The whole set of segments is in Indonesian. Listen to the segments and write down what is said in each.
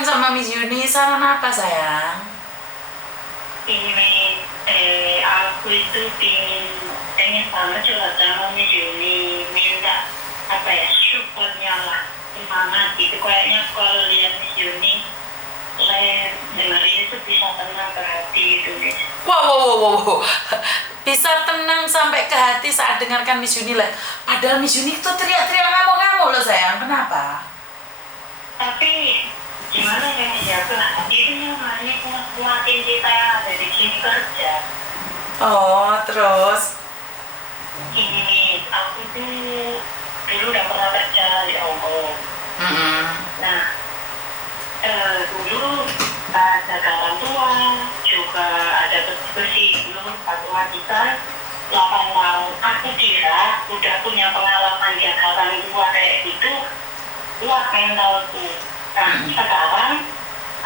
Saran sama Miss Yuni, saran apa sayang? Ini aku itu pengen banget curhat sama Miss Yuni, minta apa ya, supportnya lah, semangat gitu. Kayaknya kalau lihat Miss Yuni dengerin itu bisa tenang ke hati gitu Miss. Wow. Bisa tenang sampai ke hati saat dengarkan Miss Yuni live. Padahal Miss Yuni itu teriak-teriak ngamuk-ngamuk loh sayang. Kenapa? Tapi gimana ya Miss ya, ke hati itu namanya kuatin kita yang ada di sini kerja. Oh, terus? Ini aku tuh dulu udah pernah kerja di Hongkong. Nah, dulu ada orang tua, juga ada bersih dulu matematika 8 tahun. Aku kira udah punya pengalaman jaga orang tua kayak gitu, kuat mentalku. Nah, sekarang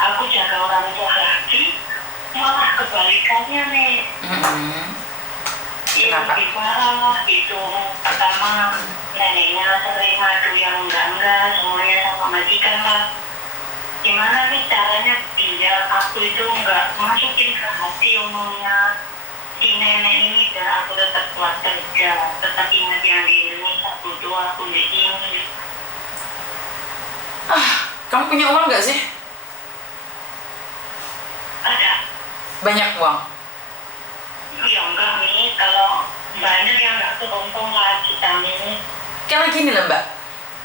aku jaga orang tua lagi, malah kebalikannya nih. Yang lebih parah itu, pertama neneknya sering ngadu yang enggak, semuanya sama majikan lah. Gimana nih caranya biar aku itu enggak masukin ke hati omongnya si nenek ini, biar aku tetap kuat kerja, tetap ingat yang di Indonesia, butuh aku di sini. Kamu punya uang nggak sih? Ada? Banyak uang? Ya enggak nih, kalau banyak yang enggak kerompong lagi kami. Karena gini loh mbak,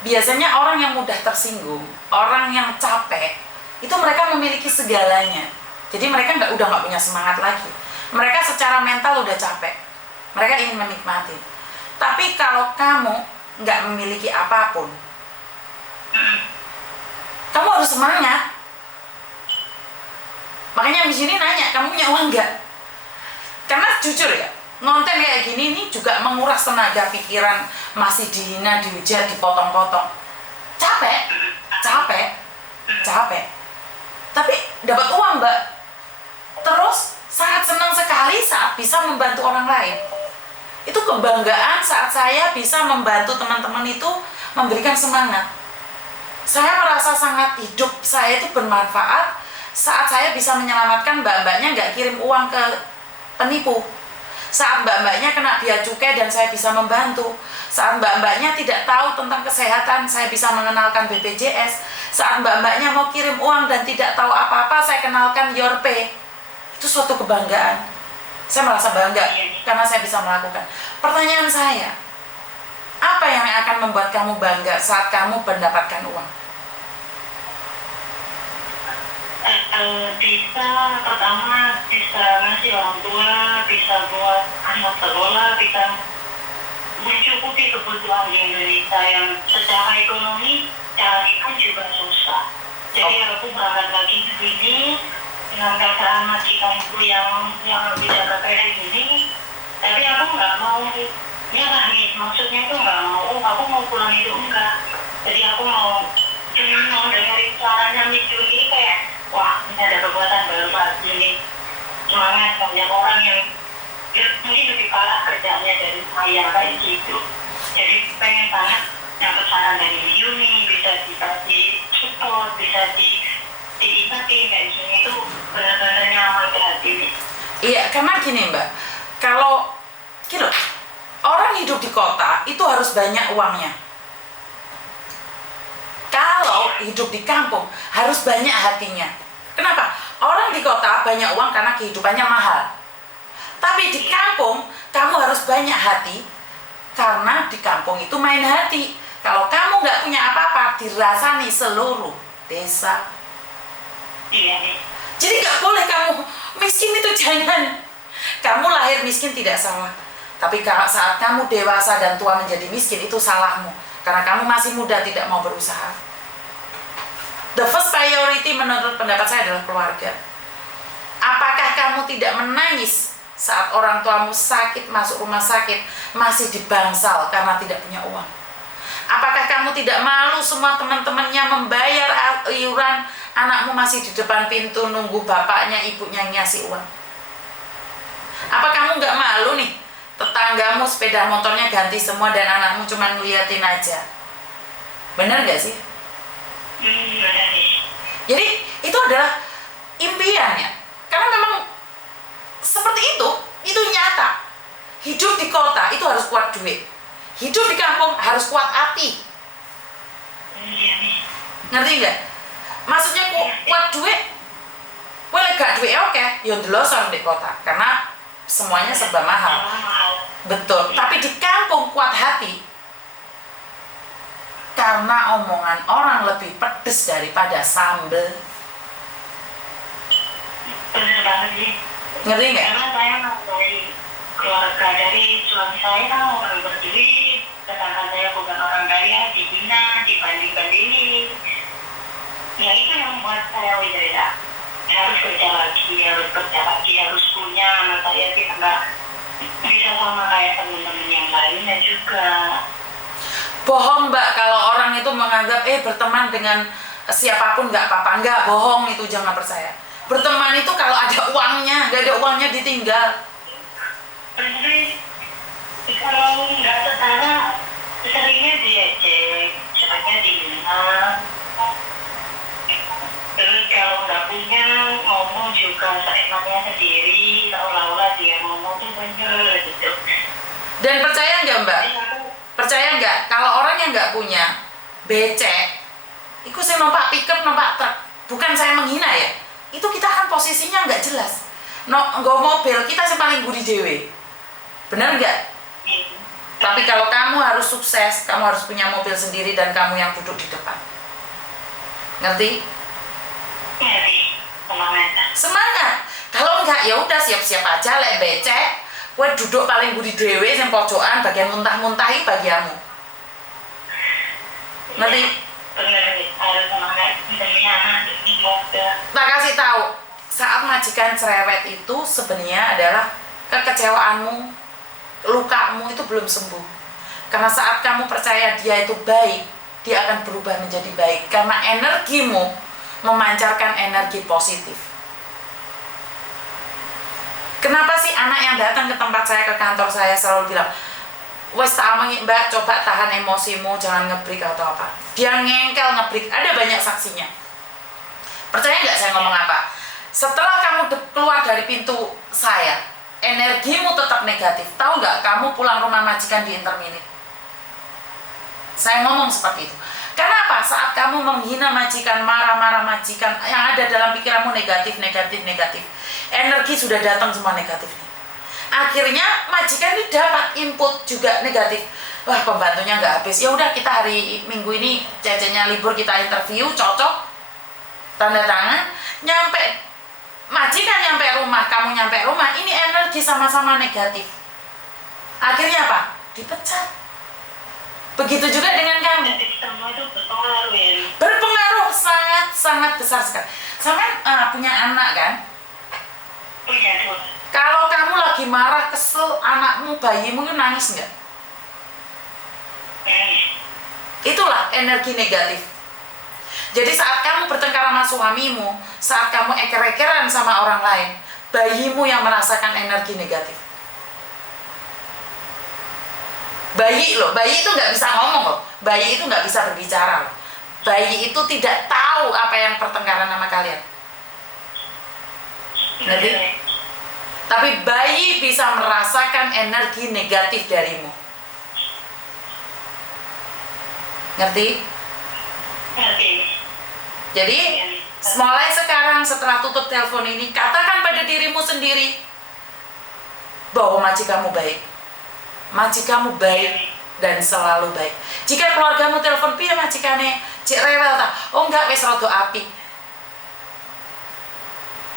biasanya orang yang mudah tersinggung, orang yang capek, itu mereka memiliki segalanya. Jadi mereka udah nggak punya semangat lagi. Mereka secara mental udah capek. Mereka ingin menikmati. Tapi kalau kamu nggak memiliki apapun, kamu harus semangat. Makanya di sini nanya, kamu punya uang nggak? Karena jujur ya, nonton kayak gini ini juga menguras tenaga pikiran, masih dihina, dihujat, dipotong-potong. Capek. Tapi dapat uang mbak. Terus sangat senang sekali saat bisa membantu orang lain. Itu kebanggaan saat saya bisa membantu teman-teman itu memberikan semangat. Saya merasa sangat hidup saya itu bermanfaat saat saya bisa menyelamatkan mbak-mbaknya nggak kirim uang ke penipu. Saat mbak-mbaknya kena bea cukai dan saya bisa membantu. Saat mbak-mbaknya tidak tahu tentang kesehatan, saya bisa mengenalkan BPJS. Saat mbak-mbaknya mau kirim uang dan tidak tahu apa-apa, saya kenalkan YourPay. Itu suatu kebanggaan. Saya merasa bangga karena saya bisa melakukan. Pertanyaan saya, apa yang akan membuat kamu bangga saat kamu mendapatkan uang? Bisa, pertama bisa ngasih orang tua, bisa buat anak sekolah, bisa mencukupi kebutuhan di Indonesia yang secara ekonomi cari pun juga susah. Jadi aku berangkat lagi ke sini dengan keadaan majikanku yang bisa kayak gini, tapi aku nggak mau nyerah nih. Maksudnya itu nggak mau, aku mau pulang itu enggak. Jadi aku mau dengerin suaranya Miss Yuni kayak, wah ini ada kekuatan baru lagi nih. Semangat, banyak orang yang mungkin lebih parah kerjanya dari saya kayak gitu. Jadi pengen banget dapat saran dari Miss Yuni, bisa dikasih support, bisa diingetin kayak gini itu benar-benar nyaman ke hati. Iya, karena gini mbak, kalau orang hidup di kota itu harus banyak uangnya. Kalau hidup di kampung harus banyak hatinya. Kenapa? Orang di kota banyak uang karena kehidupannya mahal. Tapi di kampung kamu harus banyak hati karena di kampung itu main hati. Kalau kamu nggak punya apa-apa, dirasani seluruh desa. Iya. Jadi nggak boleh kamu miskin itu jangan. Kamu lahir miskin tidak salah. Tapi saat kamu dewasa dan tua menjadi miskin itu salahmu. Karena kamu masih muda tidak mau berusaha. The first priority menurut pendapat saya adalah keluarga. Apakah kamu tidak menangis saat orang tuamu sakit, masuk rumah sakit, masih dibangsal karena tidak punya uang? Apakah kamu tidak malu semua teman-temannya membayar iuran, anakmu masih di depan pintu nunggu bapaknya, ibunya ngasih uang? Apa kamu nggak malu nih? Tetanggamu sepeda motornya ganti semua dan anakmu cuma ngeliatin aja. Bener gak sih? Jadi itu adalah impiannya. Karena memang seperti itu nyata. Hidup di kota itu harus kuat duit. Hidup di kampung harus kuat hati. Ngerti nggak? Maksudnya kuat duit, boleh gak duit oke, ya ndelosor di kota karena semuanya serba mahal. Betul. Tapi di kampung kuat hati karena omongan orang lebih pedes daripada sambel. Bener banget sih. Ngerti nggak? Karena saya dari keluarga dari suami saya kan orang berduit, sedangkan saya bukan orang kaya, dibina, dibanding-bandingin. Ya itu yang membuat saya ya harus kerja lagi, harus punya. Anak saya sih nggak bisa sama kayak teman-teman yang lainnya juga. Bohong Mbak kalau orang itu menganggap berteman dengan siapapun nggak apa-apa. Nggak, bohong itu, jangan percaya. Berteman itu kalau ada uangnya, nggak ada uangnya ditinggal. Jadi kalau nggak setara seringnya diejek, caranya dihina. Terus kalau nggak punya ngomong juga seenaknya sendiri, seolah-olah dia ngomong tuh bener gitu. Dan percaya nggak Mbak? Percaya nggak kalau orang yang nggak punya becek, itu saya numpak pickup, numpak truk, bukan saya menghina ya. Itu kita kan posisinya nggak jelas. Nggak mobil kita yang paling budi dewe, benar nggak? Tapi kalau kamu harus sukses, kamu harus punya mobil sendiri dan kamu yang duduk di depan. Ngerti? Semangat. Kalau enggak ya udah siap-siap aja lek becek, kowe duduk paling budi dewe yang pojokan, bagian muntah-muntahi bagianmu. Ngerti? Tak kasih tahu, saat majikan cerewet itu sebenarnya adalah kekecewaanmu, lukamu itu belum sembuh. Karena saat kamu percaya dia itu baik, dia akan berubah menjadi baik. Karena energimu memancarkan energi positif. Kenapa sih anak yang datang ke tempat saya, ke kantor saya selalu bilang, wes tak amangi Mbak, coba tahan emosimu, jangan ngebrik atau apa. Dia ngengkel ngebrik, ada banyak saksinya. Percaya nggak saya ngomong apa? Setelah kamu keluar dari pintu saya, energimu tetap negatif. Tahu nggak, kamu pulang rumah majikan di interminute. Saya ngomong seperti itu. Karena apa? Saat kamu menghina majikan, marah-marah majikan, yang ada dalam pikiranmu negatif. Energi sudah datang semua negatifnya. Akhirnya majikan ini dapat input juga negatif. Wah, pembantunya nggak habis. Ya udah, kita hari Minggu ini cecenya libur, kita interview, cocok, tanda tangan, nyampe majikan nyampe rumah, kamu nyampe rumah, ini energi sama-sama negatif. Akhirnya apa? Dipecat. Begitu juga dengan kamu. Semua itu berpengaruh ya. Berpengaruh sangat besar sekali. Sama punya anak kan? Punya tuh. Kalau kamu lagi marah, kesel, anakmu, bayimu itu nangis nggak? Itulah energi negatif. Jadi saat kamu bertengkar sama suamimu, saat kamu eker-ekeran sama orang lain, bayimu yang merasakan energi negatif. Bayi itu nggak bisa ngomong loh, bayi itu nggak bisa berbicara loh. Bayi itu tidak tahu apa yang pertengkaran sama kalian. Ngerti? Tapi bayi bisa merasakan energi negatif darimu. Ngerti? Ngerti. Jadi mulai sekarang setelah tutup telepon ini, katakan pada dirimu sendiri bahwa majikanmu baik. Majikanmu baik dan selalu baik. Jika keluargamu telepon piye majikane, cek rewel ta? Oh enggak, wis rada apik.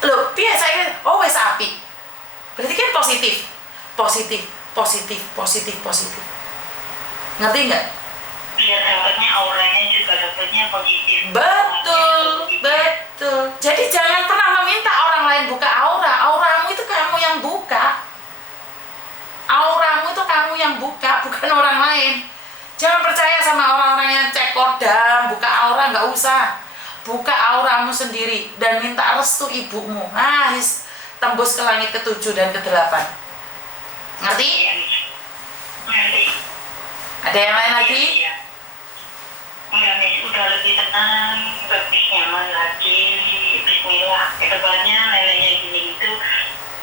Loh, piye saya? Oh wis apik. Berarti kan positif. Ngerti enggak? Biar dapatnya auranya juga dapatnya positif. Betul. Jadi jangan pernah meminta orang lain buka aura. Auramu itu kamu yang buka. Auramu itu kamu yang buka, bukan orang lain. Jangan percaya sama orang-orang yang cek kodam, buka aura, nggak usah. Buka auramu sendiri dan minta restu ibumu. Tembus ke langit ke-7 dan ke-8. Ngerti? Ngerti. Ada yang lain lagi? Iya. Udah lebih tenang, lebih nyaman lagi. kedepannya neneknya gini itu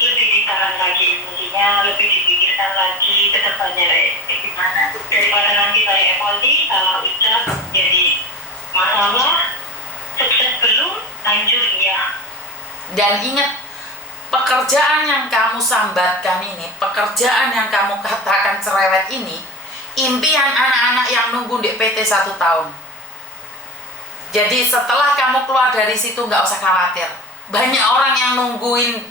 lebih ditahan lagi emosinya, lebih dipikirkan lagi kedepannya kayak gimana, daripada nanti saya emosi salah ucap jadi masalah, sukses belum hancur iya. Dan ingat, pekerjaan yang kamu sambatkan ini, pekerjaan yang kamu katakan cerewet ini, impian anak-anak yang nunggu di PT 1 tahun. Jadi setelah kamu keluar dari situ nggak usah khawatir. Banyak orang yang nungguin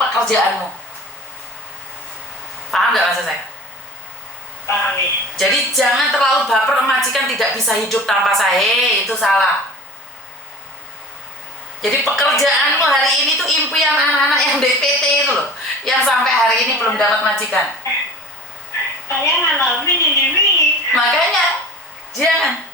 pekerjaanmu. Paham nggak maksud saya? Paham nih. Jadi jangan terlalu baper, majikan tidak bisa hidup tanpa saya, itu salah. Jadi pekerjaanmu hari ini tuh impian anak-anak yang DPT itu loh, yang sampai hari ini belum dapat majikan. Saya ngalamin ini. Makanya jangan.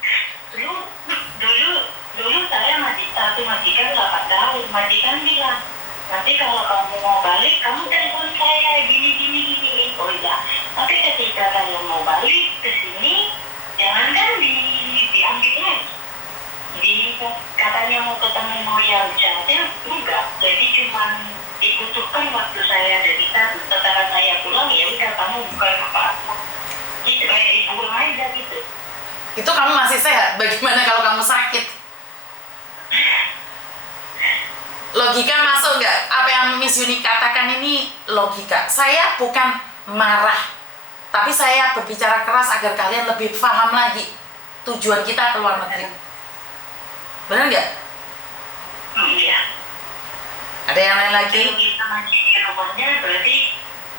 Dulu saya satu majikan 8 tahun. Majikan bilang, nanti kalau kamu mau balik, kamu telepon saya gini. Oh iya. Tapi ketika saya mau balik ke sini, jangankan diambil lagi. Katanya mau ketemu Noya saja, enggak. Jadi cuma dibutuhkan waktu saya dari setelah saya pulang, ya udah kamu bukan apa-apa. Itu kayak dibuang aja gitu. Itu kamu masih sehat, bagaimana kalau kamu sakit? Logika masuk nggak? Apa yang Miss Yuni katakan ini logika. Saya bukan marah, tapi saya berbicara keras agar kalian lebih paham lagi tujuan kita ke luar negeri. Benar nggak? Iya. Ada yang lain lagi? Kalau kita masih di rumahnya berarti,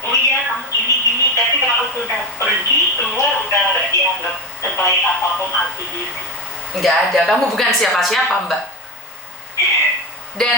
oh iya kamu gini. Tapi kalau sudah pergi keluar udah nggak dianggap sebaik apapun aku diri. Nggak ada. Kamu bukan siapa-siapa, Mbak. Dan